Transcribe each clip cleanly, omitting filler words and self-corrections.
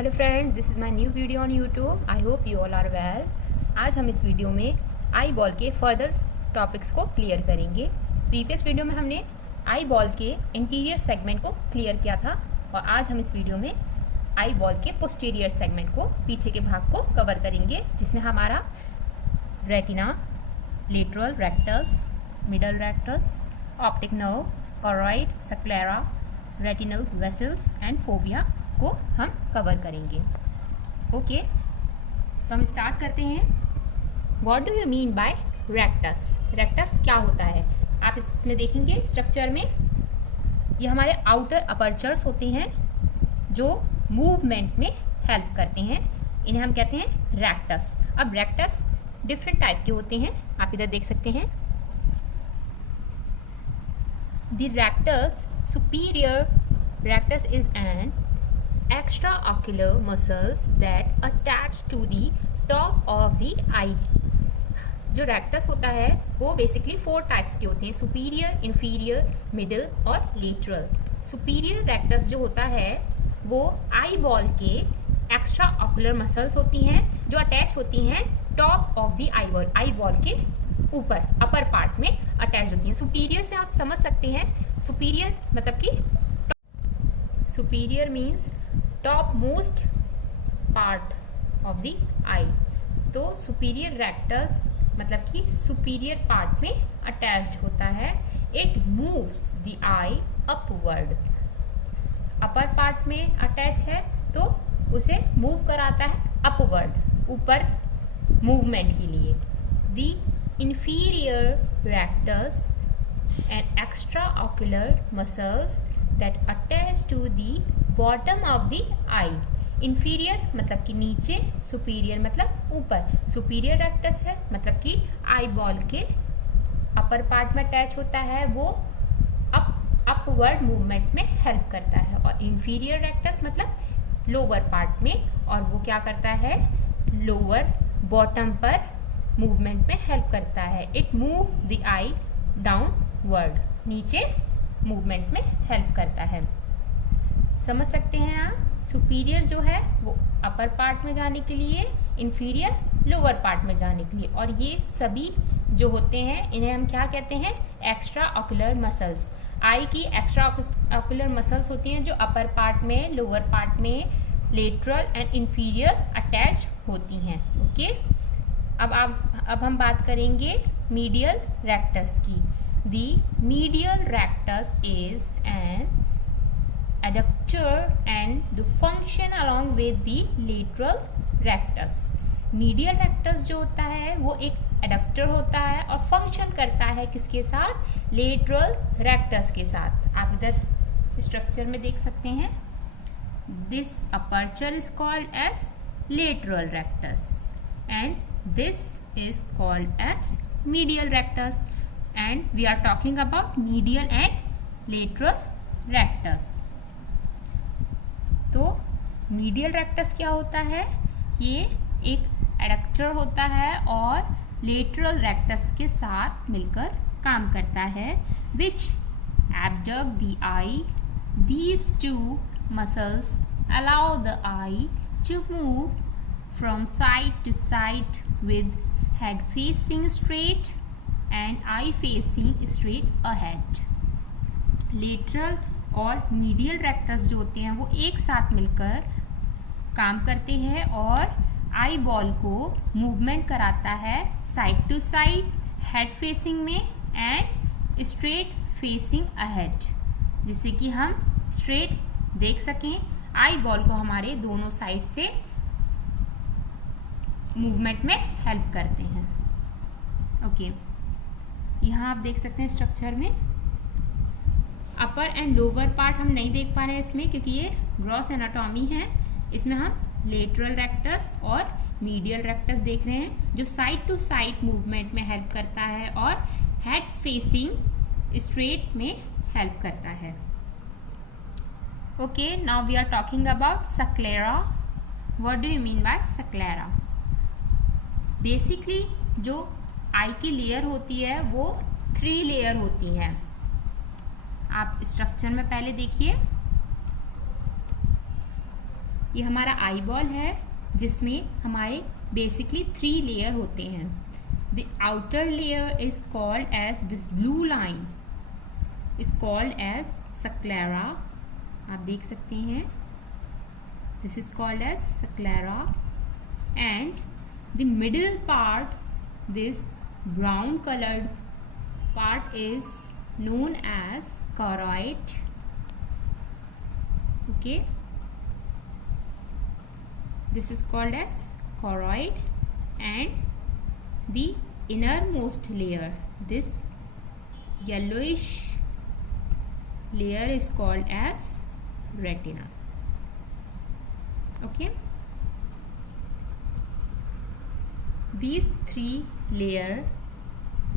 Hello friends, this is my new video on YouTube. I hope you all are well. आज हम इस video में eyeball के further topics को clear करेंगे। प्रीवियस वीडियो में हमने आई बॉल के इंटीरियर सेगमेंट को क्लियर किया था और आज हम इस वीडियो में आई बॉल के पोस्टीरियर सेगमेंट को, पीछे के भाग को कवर करेंगे, जिसमें हमारा retina, lateral rectus, middle rectus, optic nerve, choroid, sclera, retinal vessels and fovea को हम कवर करेंगे। ओके, तो हम स्टार्ट करते हैं। What do you mean bye rectus? Rectus क्या होता है? आप इसमें देखेंगे स्ट्रक्चर में ये हमारे आउटर अपर्चर्स होते हैं जो मूवमेंट में हेल्प करते हैं, इन्हें हम कहते हैं रेक्टस। अब रेक्टस डिफरेंट टाइप के होते हैं, आप इधर देख सकते हैं। The rectus superior rectus is an extraocular muscles that attach to the top of the eye। जो रेक्टस होता है वो बेसिकली 4 टाइप्स के होते हैं: सुपीरियर, इंफीरियर, मिडिल और लेटरल। सुपीरियर रेक्टस जो होता है वो आई बॉल के एक्स्ट्रा ऑकुलर मसल्स होती हैं जो अटैच होती हैं top of the eyeball के ऊपर, अपर पार्ट में अटैच होती हैं। सुपीरियर से आप समझ सकते हैं, सुपीरियर मतलब कि superior means topmost part of the eye. तो सुपीरियर रेक्टस मतलब कि सुपीरियर पार्ट में अटैच्ड होता है। It moves the I upward. Upper part में अटैच है तो उसे मूव कराता है अपवर्ड, ऊपर मूवमेंट के लिए। The inferior rectus and extra ocular muscles that attach to the bottom of the eye। inferior मतलब कि नीचे, superior मतलब ऊपर। superior rectus है मतलब कि आई बॉल के अपर पार्ट में अटैच होता है, वो अपवर्ड मूवमेंट में हेल्प करता है। और inferior rectus मतलब लोअर पार्ट में, और वो क्या करता है, लोअर बॉटम पर मूवमेंट में हेल्प करता है। It move the I downward, नीचे मूवमेंट में हेल्प करता है। समझ सकते हैं आप, सुपीरियर जो है वो अपर पार्ट में जाने के लिए, इंफीरियर लोअर पार्ट में जाने के लिए। और ये सभी जो होते हैं इन्हें हम क्या कहते हैं, एक्स्ट्रा ऑकुलर मसल्स। आई की एक्स्ट्रा ऑकुलर मसल्स होती हैं जो अपर पार्ट में, लोअर पार्ट में, लेटरल एंड इंफीरियर अटैच होती हैं। ओके, अब हम बात करेंगे मीडियल रेक्टस की। The medial rectus is an adductor and the function along with the lateral rectus। medial rectus जो होता है वो एक एडक्टर होता है और फंक्शन करता है किसके साथ, लेटरल रेक्टस के साथ। आप इधर स्ट्रक्चर में देख सकते हैं, this aperture is called as lateral rectus and this is called as medial rectus। And we are talking about medial and lateral rectus। तो medial rectus क्या होता है, ये एक एडक्टर होता है और lateral rectus के साथ मिलकर काम करता है, which abduct the eye। These two muscles allow the eye to move from side to side with head facing straight and I facing straight ahead. Lateral और मीडियल रेक्टस जो होते हैं वो एक साथ मिलकर काम करते हैं और आई बॉल को मूवमेंट कराता है side to side, head facing में एंड स्ट्रेट फेसिंग अहेड, जिससे कि हम स्ट्रेट देख सकें। आई बॉल को हमारे दोनों साइड से मूवमेंट में हेल्प करते हैं। ओके, यहाँ आप देख सकते हैं स्ट्रक्चर में अपर एंड लोअर पार्ट हम नहीं देख पा रहे हैं इसमें, क्योंकि ये ग्रॉस एनाटॉमी है। इसमें हम लेटरल रेक्टस और मीडियल रेक्टस देख रहे हैं जो साइड टू साइड मूवमेंट में हेल्प करता है और हेड फेसिंग स्ट्रेट में हेल्प करता है। Okay, now we are talking about sclera. What do you mean by sclera? Basically जो आई की लेयर होती है वो 3 लेयर होती है। आप स्ट्रक्चर में पहले देखिए, ये हमारा आई बॉल है जिसमें हमारे बेसिकली 3 लेयर होते हैं. The outer layer is called as this blue line is called as sclera. आप देख सकते हैं, this is called as sclera. And the middle part, this brown colored part is known as choroid. Okay, this is called as choroid. And the innermost layer, this yellowish layer is called as retina. Okay, these 3 layer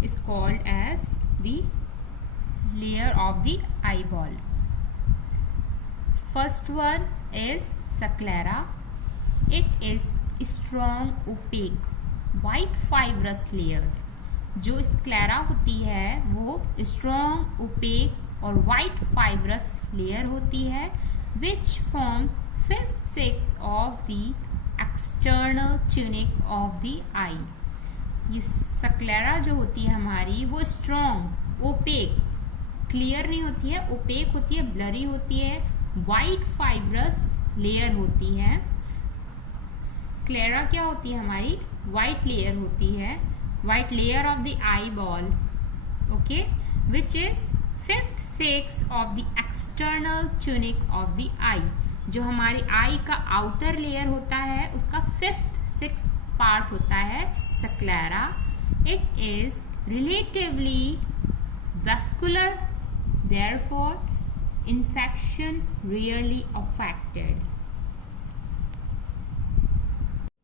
is called as the layer of the eyeball. First one is sclera. It is strong opaque white fibrous layer. जो sclera होती है वो strong opaque और white fibrous layer होती है which forms 5/6 of the external tunic of the eye. ये सक्लेरा जो होती है हमारी वो स्ट्रॉन्ग ओपेक, क्लियर नहीं होती है, ओपेक होती है, ब्लरी होती है, वाइट फाइब्रस लेयर होती है. स्क्लेरा क्या होती है हमारी? वाइट लेयर होती है, white layer of the eyeball. Okay, which is 5/6 of the external tunic of the eye. जो हमारी आई का आउटर लेयर होता है उसका 5/6 पार्ट होता है sclera. It is relatively vascular, therefore infection rarely affected.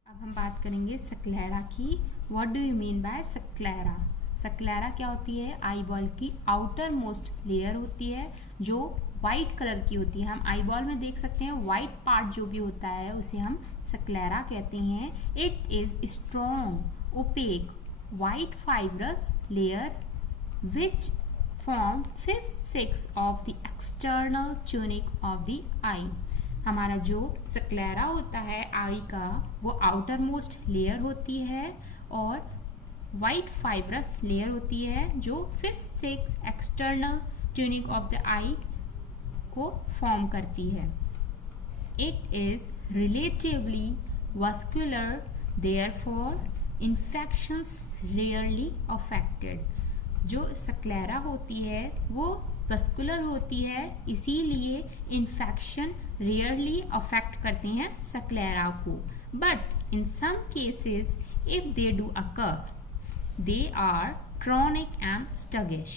अब हम बात करेंगे सक्लेरा की. What do you mean by sclera? Sclera क्या होती है? आई बॉल की आउटर मोस्ट लेयर होती है जो वाइट कलर की होती है. हम आई बॉल में देख सकते हैं वाइट पार्ट जो भी होता है उसे हम सक्लेरा कहते हैं. It is strong opaque white fibrous layer which form 5/6 of the external tunic of the eye. हमारा जो सक्लेरा होता है आई का वो आउटर मोस्ट लेयर होती है और वाइट फाइब्रस लेयर होती है जो 5/6 एक्सटर्नल ट्यूनिक ऑफ द आई को फॉर्म करती है. It is relatively vascular, therefore infections rarely affected. जो सक्लेरा होती है वो वस्कुलर होती है, इसीलिए इन्फेक्शन रेयरली अफेक्ट करते हैं सक्लेरा को. But in some cases if they do occur they are chronic and sluggish.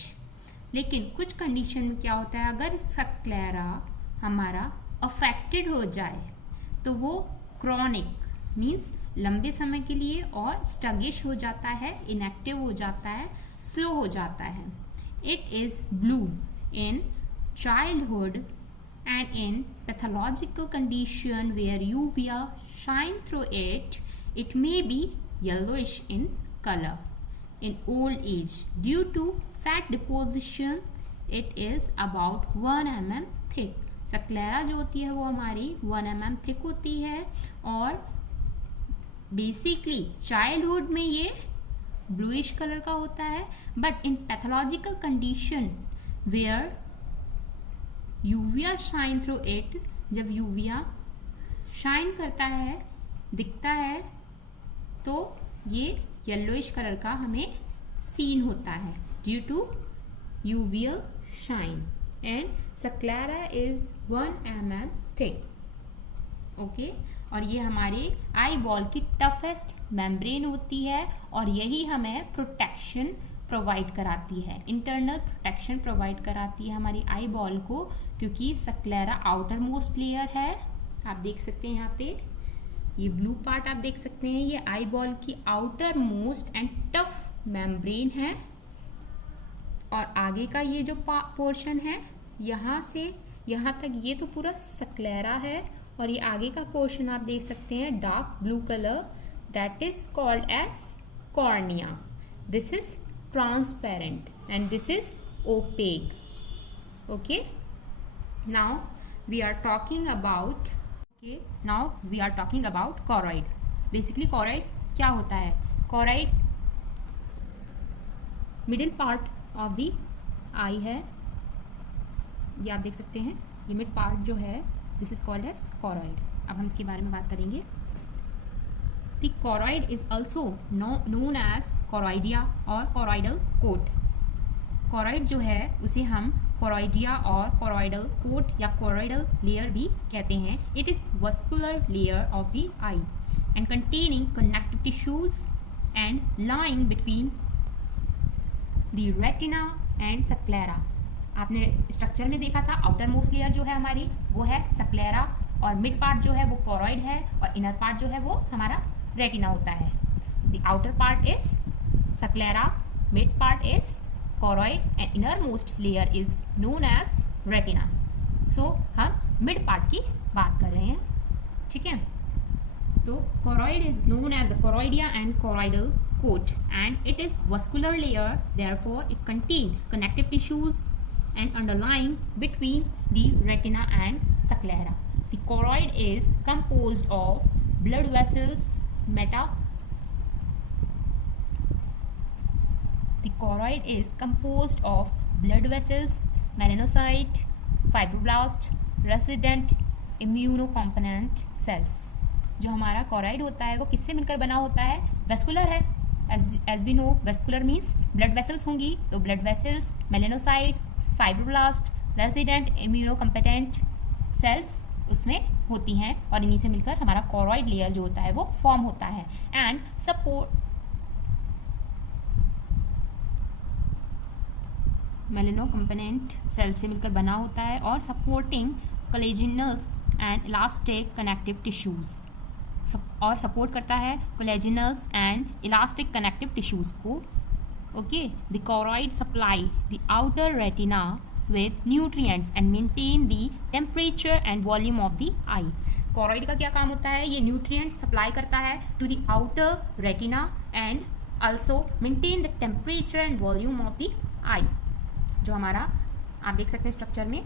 लेकिन कुछ कंडीशन में क्या होता है, अगर सक्लेरा हमारा अफेक्टेड हो जाए तो वो क्रॉनिक मीन्स लंबे समय के लिए और स्टगिश हो जाता है, इनएक्टिव हो जाता है, स्लो हो जाता है. It is blue in childhood and in pathological condition where uvea shine through it. It may be yellowish in colour. In old age, due to fat deposition, it is about 1 mm thick. सक्लेरा जो होती है वो हमारी 1 mm thick होती है और basically childhood में ये ब्लूइश कलर का होता है. But in pathological condition where uvea shine through it, जब यूविया शाइन करता है, दिखता है, तो ये येलोइश कलर का हमें सीन होता है due to uveal shine. And sclera is 1 mm thick. Okay, और ये हमारे आई बॉल की टफेस्ट मेम्ब्रेन होती है और यही हमें प्रोटेक्शन प्रोवाइड कराती है, इंटरनल प्रोटेक्शन प्रोवाइड कराती है हमारी आई बॉल को, क्योंकि सक्लेरा आउटर मोस्ट लेयर है. आप देख सकते हैं यहाँ पे ये ब्लू पार्ट आप देख सकते हैं, ये आई बॉल की outer most and tough membrane है. और आगे का ये जो पोर्शन है यहाँ से यहाँ तक ये तो पूरा सक्लेरा है और ये आगे का पोर्शन आप देख सकते हैं dark blue colour, that is called as cornea. This is transparent and this is opaque. Okay, now we are talking about Okay, now we are talking about choroid. Basically choroid क्या होता है? Choroid middle part of the eye है, ये आप देख सकते हैं, ये मिड पार्ट जो है this is called as choroid. अब हम इसके बारे में बात करेंगे. The choroid is also known as choroidea और choroidal coat. choroid जो है उसे हम choroidea और choroidal coat या choroidal layer भी कहते हैं. It is vascular layer of the eye and containing connective tissues and lying between the retina and sclera. आपने स्ट्रक्चर में देखा था आउटर मोस्ट लेयर जो है हमारी वो है स्क्लेरा और मिड पार्ट जो है वो choroid है और इनर पार्ट जो है वो हमारा रेटिना होता है. The outer part is sclera, mid part is choroid and innermost layer is known as retina. So हम mid part की बात कर रहे हैं, ठीक है. तो choroid is known as the choroidea and choroidal coat and it is vascular layer, therefore it contains connective tissues and underlying between the retina and sclera. The choroid is composed of blood vessels, The choroid is composed of blood vessels, melanocyte, fibroblast, resident immunocomponent cells. जो हमारा choroid होता है वो किससे मिलकर बना होता है? वेस्कुलर है. As we know, vascular means blood vessels होंगी, तो blood vessels, melanocytes, fibroblast, resident immunocompetent cells उसमें होती हैं और इन्हीं से मिलकर हमारा choroid लेयर जो होता है वो फॉर्म होता है. एंड सपोर्ट मेलेनोकम्पोनेंट सेल से मिलकर बना होता है और supporting collagenous and elastic connective tissues और सपोर्ट करता है collagenous and elastic connective tissues को. Okay, the choroid supply the outer retina with nutrients and maintain the temperature and volume of the eye. choroid का क्या काम होता है? ये nutrients सप्लाई करता है to the outer retina and also maintain the temperature and volume of the eye. जो हमारा आप देख सकते हैं स्ट्रक्चर में,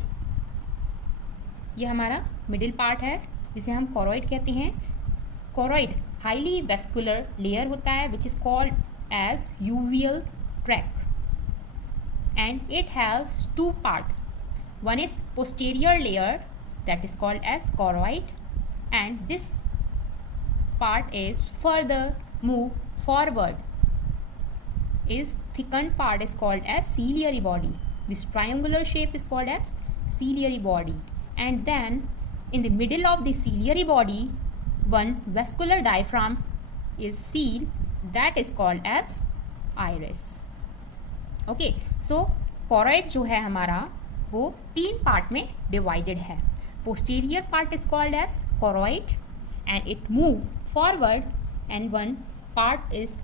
ये हमारा मिडिल पार्ट है जिसे हम choroid कहते हैं. choroid हाईली वेस्कुलर लेयर होता है which is called as uveal tract and it has two part. One is posterior layer that is called as choroid and this part is further move forward is thickened part is called as ciliary body. This triangular shape is called as ciliary body and then in the middle of the ciliary body one vascular diaphragm is seen that is called as iris. Okay, so choroid जो है हमारा वो 3 part में divided है. Posterior part is called as choroid and it move forward and one part is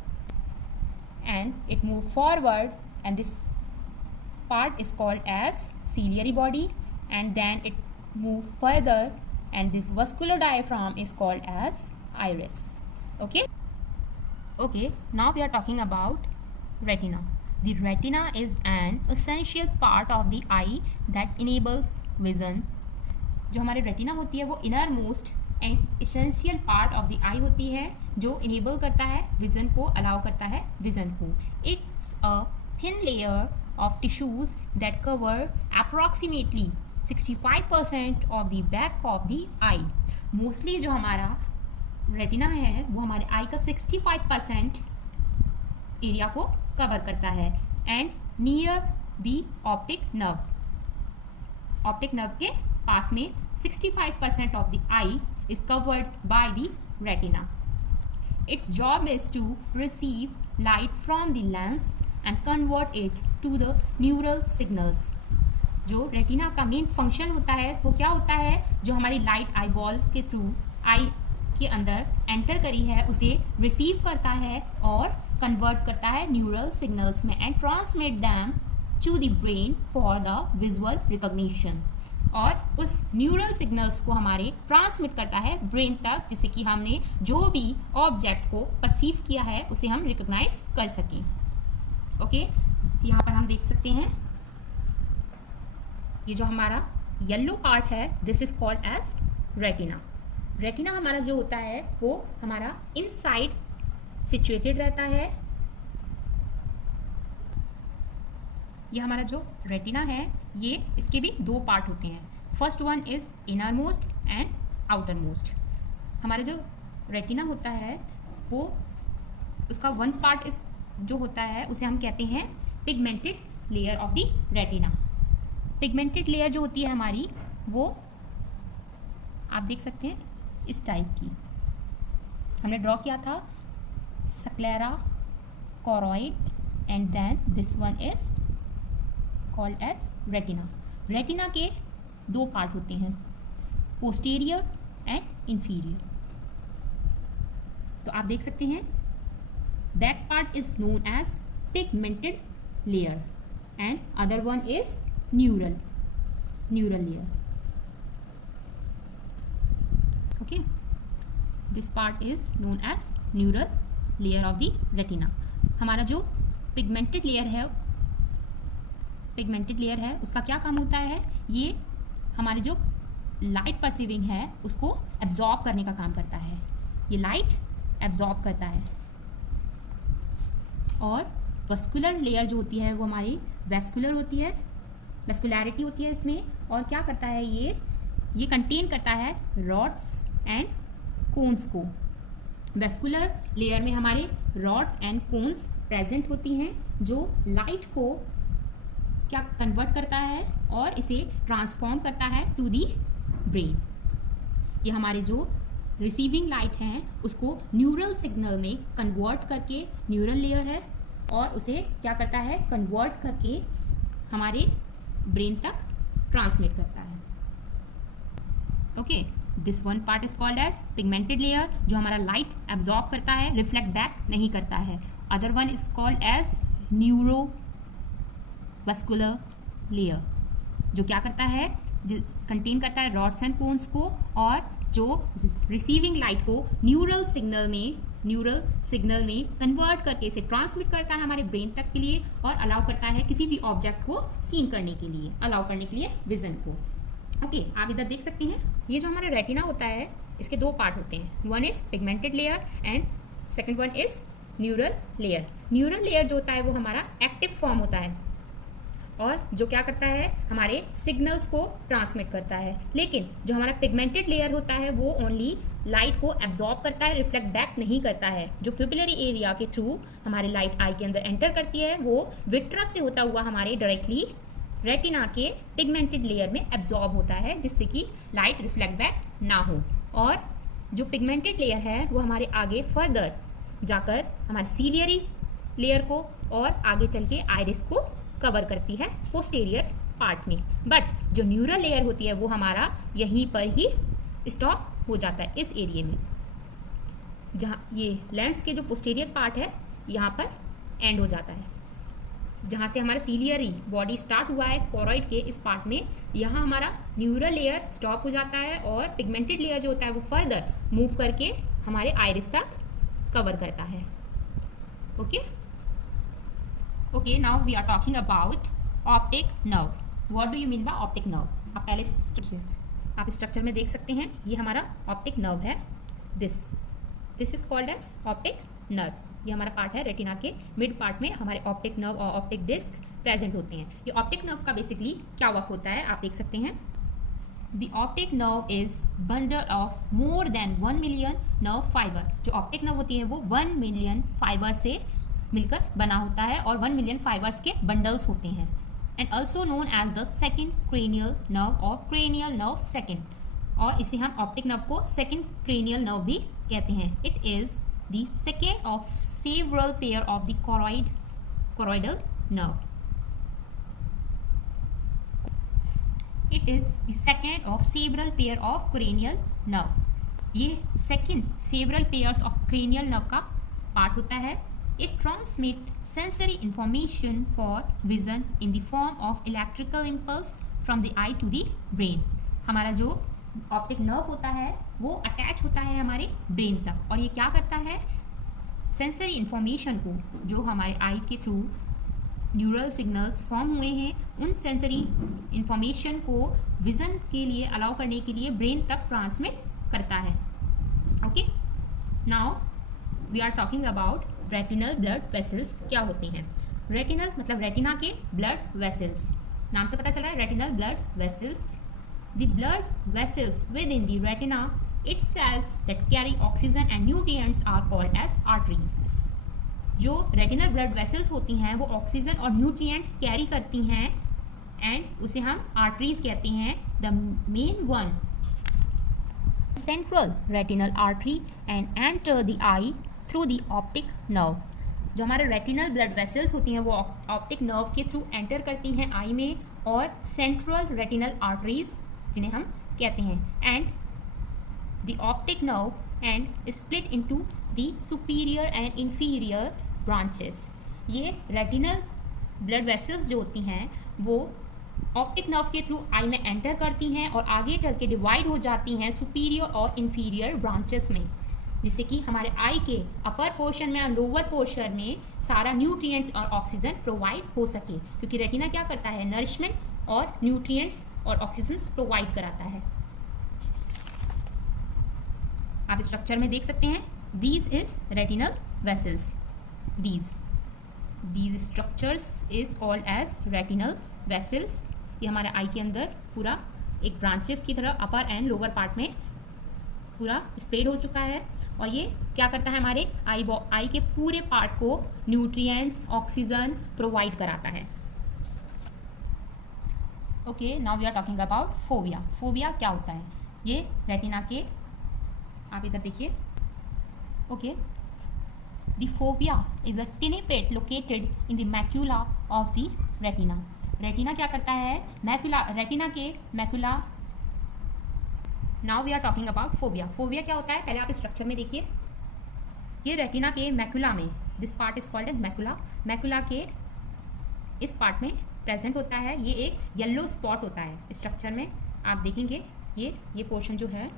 and it move forward and this part is called as ciliary body and then it move further and this vascular diaphragm is called as iris. Okay, now we are talking about retina. The retina is an essential part of the eye that enables vision. जो हमारे retina होती है वो innermost and essential part of the eye होती है जो enable करता है विजन को, अलाउ करता है विजन को. It's a thin layer of tissues that cover approximately 65% of the back of the I. Mostly जो हमारा रेटिना है वो हमारे आई का 65% एरिया को कवर करता है and near the optic nerve के पास में 65% of the eye is covered by the retina. Its job is to receive light from the lens and convert it to the neural signals. जो retina का main function होता है वो क्या होता है? जो हमारी लाइट आई बॉल के थ्रू आई के अंदर एंटर करी है उसे रिसीव करता है और कन्वर्ट करता है न्यूरल सिग्नल्स में and transmit them to the brain for the visual recognition. और उस न्यूरल सिग्नल्स को हमारे ट्रांसमिट करता है ब्रेन तक जिससे कि हमने जो भी ऑब्जेक्ट को परसीव किया है उसे हम रिकॉग्नाइज कर सकें. ओके, यहाँ पर हम देख सकते हैं ये जो हमारा येलो पार्ट है this is called as retina. Retina हमारा जो होता है वो हमारा इनसाइड सिचुएटेड रहता है। ये हमारा जो रेटिना है ये इसके भी दो पार्ट होते हैं। First one is inner most and outer most. हमारा जो रेटिना होता है वो उसका वन पार्ट इस जो होता है उसे हम कहते हैं pigmented layer of the retina. Pigmented layer जो होती है हमारी वो आप देख सकते हैं इस टाइप की हमने ड्रॉ किया था, sclera, choroid and then this one is called as retina. Retina के दो पार्ट होते हैं, पोस्टीरियर एंड इंफीरियर। तो आप देख सकते हैं back part is known as pigmented layer and other one is neural layer. Okay, this part is known as neural layer of the retina. हमारा जो पिगमेंटेड लेयर है उसका क्या काम होता है, ये हमारे जो लाइट परसीविंग है उसको एब्जॉर्ब करने का काम करता है। ये लाइट एब्जॉर्ब करता है। और वस्कुलर लेयर जो होती है वो हमारी वेस्कुलर होती है, वेस्कुलैरिटी होती है इसमें। और क्या करता है ये कंटेन करता है रॉड्स एंड कोन्स को। वेस्कुलर लेयर में हमारे रॉड्स एंड कोन्स प्रेजेंट होती हैं जो लाइट को क्या कन्वर्ट करता है और इसे ट्रांसफॉर्म करता है टू दी ब्रेन। ये हमारे जो रिसीविंग लाइट हैं उसको न्यूरल सिग्नल में कन्वर्ट करके, न्यूरल लेयर है और उसे क्या करता है कन्वर्ट करके हमारे ब्रेन तक ट्रांसमिट करता है। Okay, this one part is called as pigmented layer जो हमारा लाइट एब्जॉर्ब करता है, रिफ्लेक्ट बैक नहीं करता है। Other one is called as neurovascular layer जो क्या करता है, कंटेन करता है रॉड्स एंड कोन्स को और जो रिसीविंग लाइट को न्यूरल सिग्नल में कन्वर्ट करके इसे ट्रांसमिट करता है हमारे ब्रेन तक के लिए और अलाउ करता है किसी भी ऑब्जेक्ट को सीन करने के लिए, अलाउ करने के लिए विजन को। ओके, आप इधर देख सकते हैं ये जो हमारा रेटिना होता है इसके दो पार्ट होते हैं, one is pigmented layer and second one is neural layer. Neural layer जो होता है वो हमारा एक्टिव फॉर्म होता है और जो क्या करता है हमारे सिग्नल्स को ट्रांसमिट करता है। लेकिन जो हमारा पिगमेंटेड लेयर होता है वो ओनली लाइट को एब्जॉर्ब करता है, रिफ्लेक्ट बैक नहीं करता है। जो प्यूपिलरी एरिया के थ्रू हमारे लाइट आई के अंदर एंटर करती है वो विट्रस से होता हुआ हमारे डायरेक्टली रेटिना के पिगमेंटेड लेयर में एब्जॉर्ब होता है जिससे कि लाइट रिफ्लेक्ट बैक ना हो। और जो पिगमेंटेड लेयर है वो हमारे आगे फर्दर जाकर हमारे सीलियरी लेयर को और आगे चल के आइरिस को कवर करती है पोस्टीरियर पार्ट में। बट जो न्यूरल लेयर होती है वो हमारा यहीं पर ही स्टॉप हो जाता है, इस एरिया में जहाँ ये लेंस के जो पोस्टीरियर पार्ट है यहाँ पर एंड हो जाता है। जहाँ से हमारा सीलियरी बॉडी स्टार्ट हुआ है कोरॉइड के इस पार्ट में, यहाँ हमारा न्यूरल लेयर स्टॉप हो जाता है और पिगमेंटेड लेयर जो होता है वो फर्दर मूव करके हमारे आइरिस तक कवर करता है। Okay, now we are talking about optic nerve. What do you mean by optic nerve? आप स्ट्रक्चर में देख सकते हैं ये हमारा ऑप्टिक नर्व है। This is called as optic nerve. ये हमारा पार्ट है रेटिना के मिड पार्ट में हमारे ऑप्टिक नर्व और ऑप्टिक डिस्क प्रेजेंट होते हैं। ये ऑप्टिक नर्व का बेसिकली क्या वर्क होता है आप देख सकते हैं। The optic nerve is bundle of more than 1 million nerve fiber। जो ऑप्टिक नर्व होती है वो 1 मिलियन फाइबर से मिलकर बना होता है और 1 मिलियन फाइबर्स के बंडल्स होते हैं। And also known as the second cranial nerve और क्रेनियल नर्व सेकेंड। और इसे हम ऑप्टिक नर्व को सेकेंड क्रेनियल नर्व भी कहते हैं। It is the second of several pair of the choroidal nerve. It is the second of several pair of cranial nerve। ये second several pairs of cranial nerve का part होता है। It transmit sensory information for vision in the form of electrical impulse from the eye to the brain। हमारा जो optic nerve होता है वो attach होता है हमारे ब्रेन तक और ये क्या करता है सेंसरी इंफॉर्मेशन को जो हमारे आई के थ्रू न्यूरल सिग्नल्स फॉर्म हुए हैं उन सेंसरी इंफॉर्मेशन को विजन के लिए अलाउ करने के लिए ब्रेन तक ट्रांसमिट करता है। Now we are talking about retinal blood vessels क्या होते हैं. रेटिनल मतलब रेटिना के ब्लड वेसल्स. नाम से पता चल रहा है retinal blood vessels. The blood vessels with in the retina itself that carry oxygen and nutrients are called as arteries. जो रेटिनल ब्लड वेसल्स होती हैं वो ऑक्सीजन और न्यूट्रिएंट्स कैरी करती हैं एंड उसे हम आर्टरीज कहते हैं. The main one central retinal artery and enter the I through the optic nerve. जो हमारे रेटिनल ब्लड वेसल्स होती हैं वो ऑप्टिक नर्व के थ्रू एंटर करती हैं आई में, और सेंट्रल रेटिनल आर्टरीज जिन्हें हम कहते हैं, and the optic nerve and split into the superior and inferior branches. ये रेटिनल ब्लड वेसल्स जो होती हैं वो ऑप्टिक नर्व के थ्रू आई में एंटर करती हैं और आगे चल के डिवाइड हो जाती हैं सुपीरियर और इंफीरियर ब्रांचेस में, जिससे कि हमारे आई के अपर पोर्शन में और लोअर पोर्शन में सारा न्यूट्रिएंट्स और ऑक्सीजन प्रोवाइड हो सके, क्योंकि रेटिना क्या करता है, नरिशमेंट और न्यूट्रिएंट्स और ऑक्सीजन प्रोवाइड कराता है. आप स्ट्रक्चर में देख सकते हैं, these is retinal vessels. These structures is called as retinal vessels. ये हमारे आई के अंदर पूरा एक ब्रांचेस की तरह अपर एंड लोअर पार्ट में पूरा स्प्रेड हो चुका है, और ये क्या करता है, हमारे आई के पूरे पार्ट को न्यूट्रिएंट्स, ऑक्सीजन प्रोवाइड कराता है. Okay, now we are talking about fovea. Fovea क्या होता है, ये रेटिना के, आप इधर देखिए. Okay, the fovea is a tiny pit located in the macula of the retina. Retina क्या करता है, मैक्यूला, रेटिना के macula. Now we are talking about fovea. Fovea क्या होता है, पहले आप स्ट्रक्चर में देखिए. ये रेटिना के मैक्यूला में, this part is called as macula. Macula के इस पार्ट में प्रेजेंट होता है ये एक येलो स्पॉट होता है. स्ट्रक्चर में आप देखेंगे ये पोर्शन जो है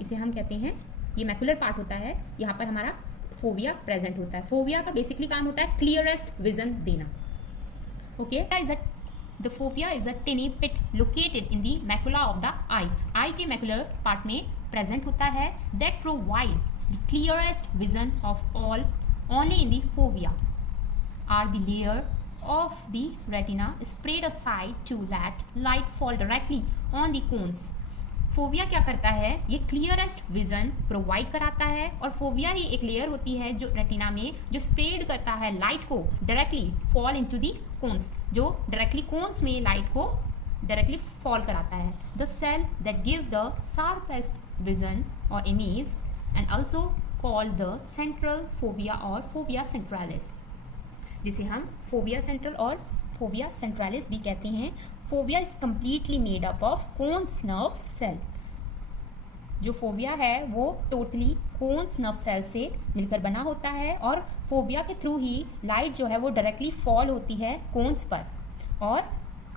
इसे हम कहते हैं, ये मैक्यूलर पार्ट होता है. यहाँ पर हमारा फोविया प्रेजेंट होता है. फोविया का बेसिकली काम होता है क्लियरेस्ट विजन देना. Okay, the fovea is a tiny pit located in the macula of the eye. Eye के मैक्यूलर पार्ट में प्रेजेंट होता है. That provide the clearest vision of all. Only in the fovea are the layer of the retina spread aside to let light fall directly on the cones. Fovea क्या करता है, ये clearest vision provide कराता है, और fovea ही एक layer होती है जो रेटिना में जो स्प्रेड करता है लाइट को directly fall into the cones, जो डायरेक्टली कोन्स में लाइट को डायरेक्टली फॉल कराता है. The cell that give the sharpest vision और image and also called the central fovea और फोविया सेंट्रालिस, जिसे हम फोविया सेंट्रल और फोविया सेंट्रालिस भी कहते हैं. Fovea is completely made up of cones nerve cell. जो फोविया है वो टोटली कोन्स नर्व सेल से मिलकर बना होता है, और फोविया के थ्रू ही लाइट जो है वो डायरेक्टली फॉल होती है कोन्स पर और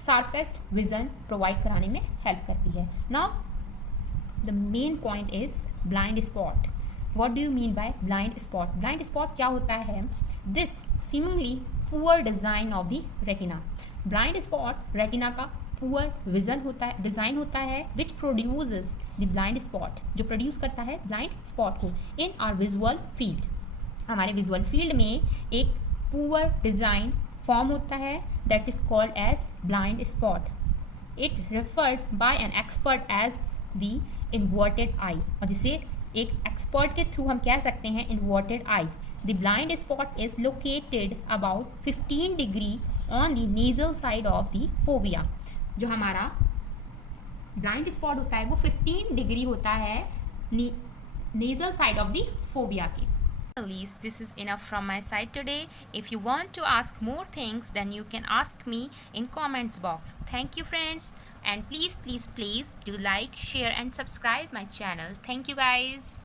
शार्पेस्ट विजन प्रोवाइड कराने में हेल्प करती है. Now the main point is blind spot. What do you mean bye blind spot? Blind spot क्या होता है, this seemingly poor design of the retina. Blind spot retina का पुअर विजन होता है, डिजाइन होता है, which produces the blind spot, जो produce करता है ब्लाइंड स्पॉट को इन आवर विजुअल फील्ड. हमारे विजुअल फील्ड में एक पुअर डिजाइन फॉर्म होता है that is called as blind spot. It referred by an expert as the inverted eye, और जिसे एक एक्सपर्ट के थ्रू हम कह सकते हैं inverted I. The blind spot is located about 15 degree on the nasal side of the fovea. जो हमारा ब्लाइंड स्पॉट होता है वो 15 डिग्री होता है nasal side of the fovea के. This is enough from my side today. If you want to ask more things, then you can ask me in comments box. Thank you friends, and please do like, share and subscribe my channel. Thank you guys.